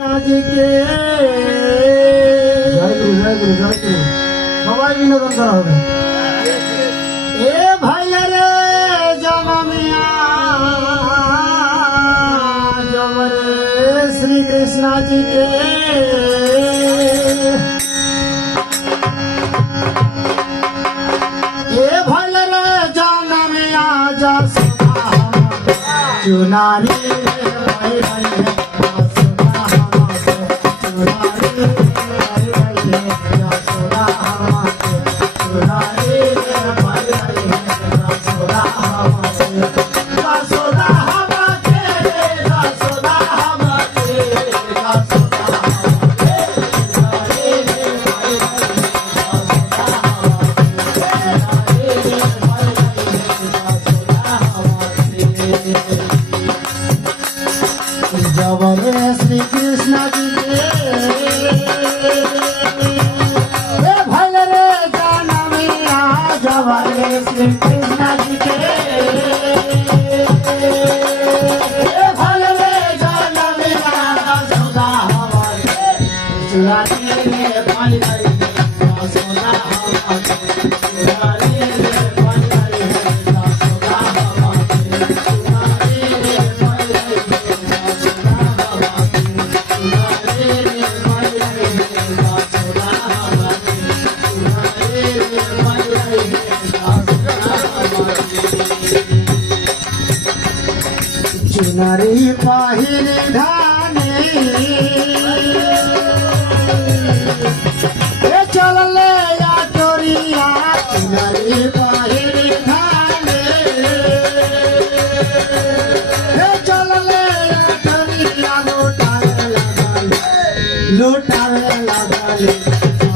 আজকে সবাই বিনোদন করা হবে। এ ভাইয়ারে জনমিয়া জবরে শ্রী কৃষ্ণ जी के ए भाइयारे जन्मिया जा चुनारी भाई भाई जबरे श्री कृष्ण जी के भले रे जनमिया जबरे श्री कृष्ण जी के भले रे जनमिया सुधा हमारे सुराती रे पानी रे सुधा हमारे सुराती रे पानी रे सुधा हमारे सुराती रे पानी रे चुनरी पहिर धानी चलले या टोरिया चुनरी पहिर धानी चलले या टोरिया लुटावे लगल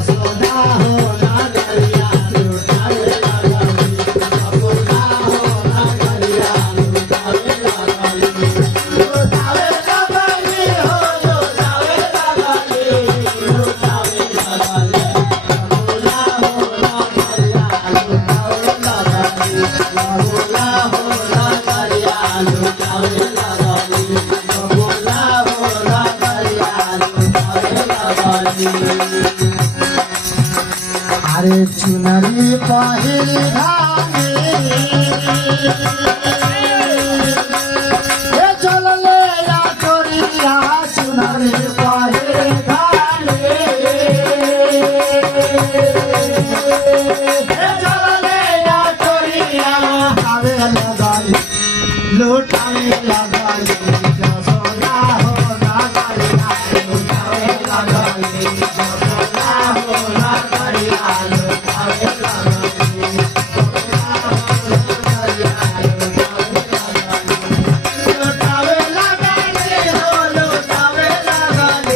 सोदा हो नागरिया लुटावे लगल सोदा हो नागरिया लुटावे लगल लुटावे लगल हो लुटावे लगल लुटावे लगल सोदा हो नागरिया लुटावे लगल सोदा हो नागरिया लुटावे लगल सोदा हो नागरिया अरे चुनरी पहिर धानी चलले या टोरिया चुनरी पहिर धानी चलले या टोरिया आवे लगल लुटावे लगल सोना हो नागरिया लुटावे लगल सोना हो नागरिया लुटावे लगल लुटावे लगल हो लुटावे लगल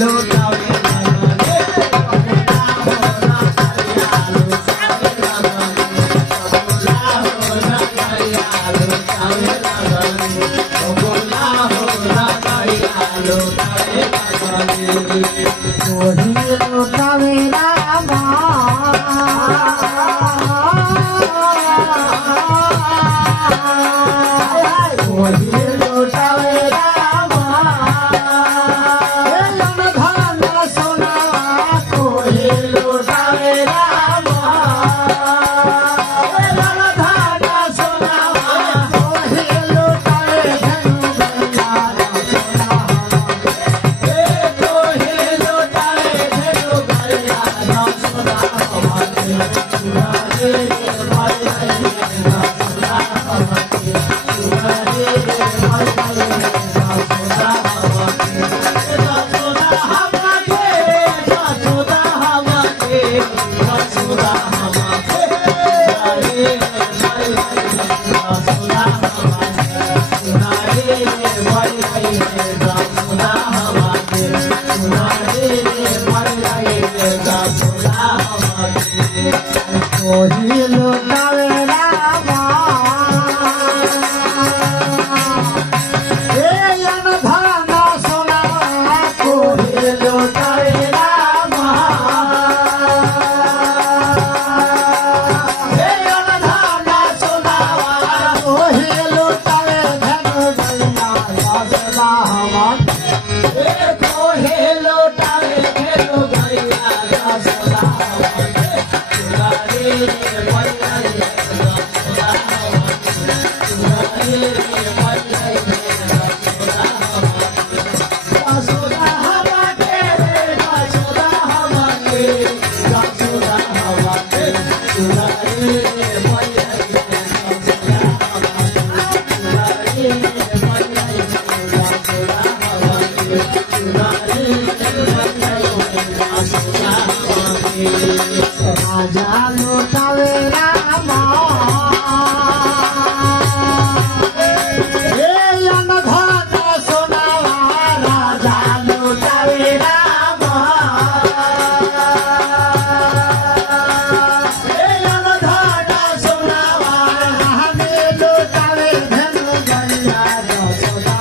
लुटावे लुटावे रामा लुटावे रामा धन सोना कोई लुटावे रामा धन सोना कोई लुटावे लुटावे रामा धन सोना कोई लुटावे रामा धन सोना कोई लुटावे धन गैया सदा हमारे राजा लुटावे राम हे अनधन सोनावा राजा लुटावे राम हे अनधन सोनावा रामे लुटावे धनु गैया यशोदा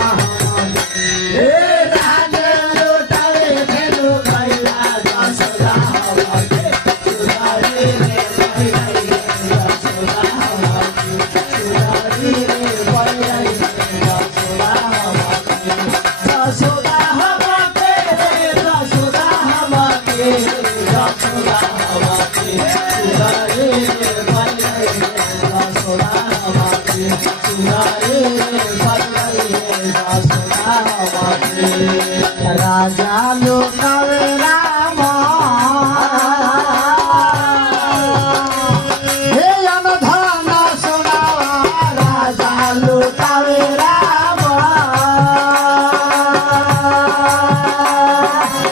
हे राजे लुटावे धनु गैया यशोदा राजा लुटावे राम हे अनधन सोनावा राजा लुटावे राम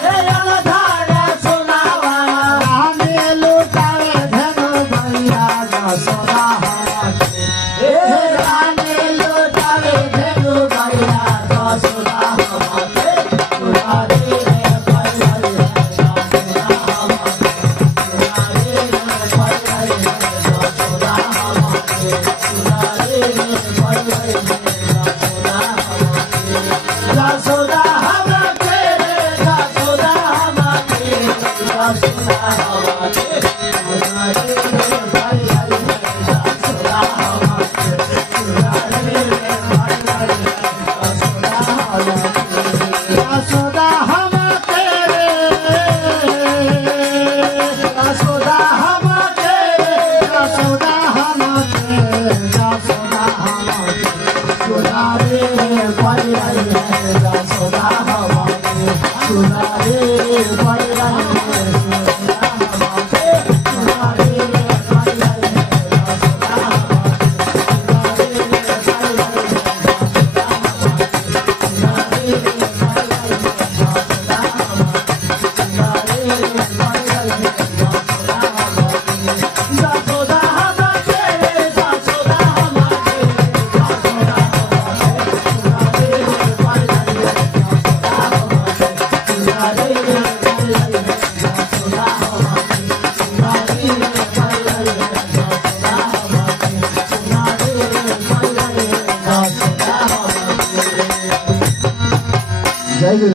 हे अनधन सोनावा रामे लुटावे धनु गैया यशोदा हे रामे लुटावे धनु गैया यशोदा सुना रे